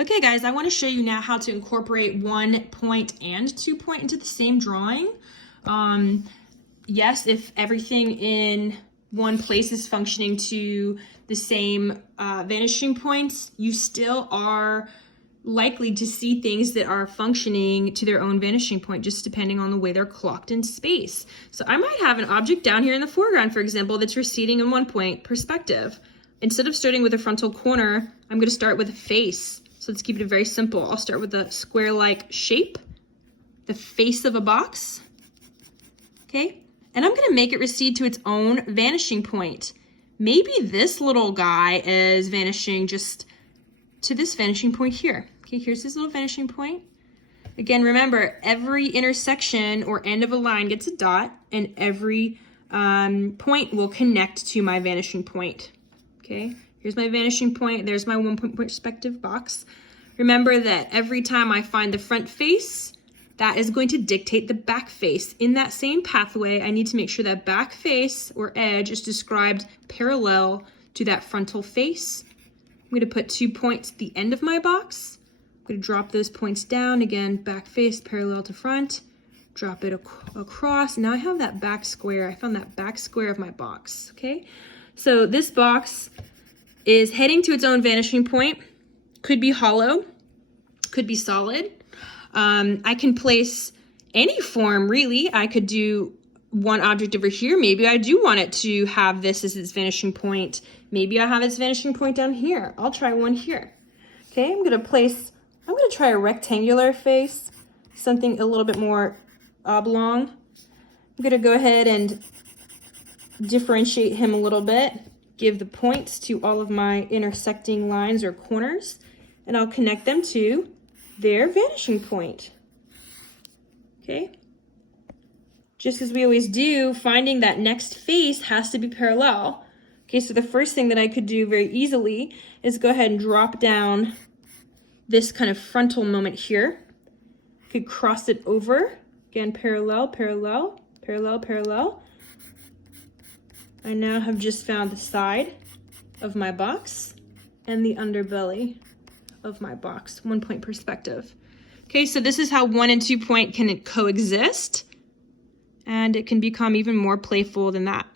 Okay guys, I want to show you now how to incorporate 1 point and 2 point into the same drawing. Yes, if everything in one place is functioning to the same vanishing points, you still are likely to see things that are functioning to their own vanishing point, just depending on the way they're clocked in space. So I might have an object down here in the foreground, for example, that's receding in 1 point perspective. Instead of starting with a frontal corner, I'm going to start with a face. So let's keep it very simple. I'll start with a square-like shape, the face of a box, okay? And I'm gonna make it recede to its own vanishing point. Maybe this little guy is vanishing just to this vanishing point here. Okay, here's his little vanishing point. Again, remember, every intersection or end of a line gets a dot, and every point will connect to my vanishing point, okay? Here's my vanishing point. There's my 1 point perspective box. Remember that every time I find the front face, that is going to dictate the back face. In that same pathway, I need to make sure that back face or edge is described parallel to that frontal face. I'm going to put 2 points at the end of my box. I'm going to drop those points down. Again, back face parallel to front. Drop it across. Now I have that back square. I found that back square of my box, okay? So this box is heading to its own vanishing point. Could be hollow, could be solid. I can place any form, really. I could do one object over here. Maybe I do want it to have this as its vanishing point. Maybe I have its vanishing point down here. I'll try one here. Okay, I'm gonna try a rectangular face, something a little bit more oblong. I'm gonna go ahead and differentiate him a little bit, give the points to all of my intersecting lines or corners, and I'll connect them to their vanishing point. Okay? Just as we always do, finding that next face has to be parallel. Okay, so the first thing that I could do very easily is go ahead and drop down this kind of frontal moment here. I could cross it over. Again, parallel, parallel, parallel, parallel. I now have just found the side of my box and the underbelly of my box, 1 point perspective. Okay, so this is how 1 and 2 point can coexist, and it can become even more playful than that.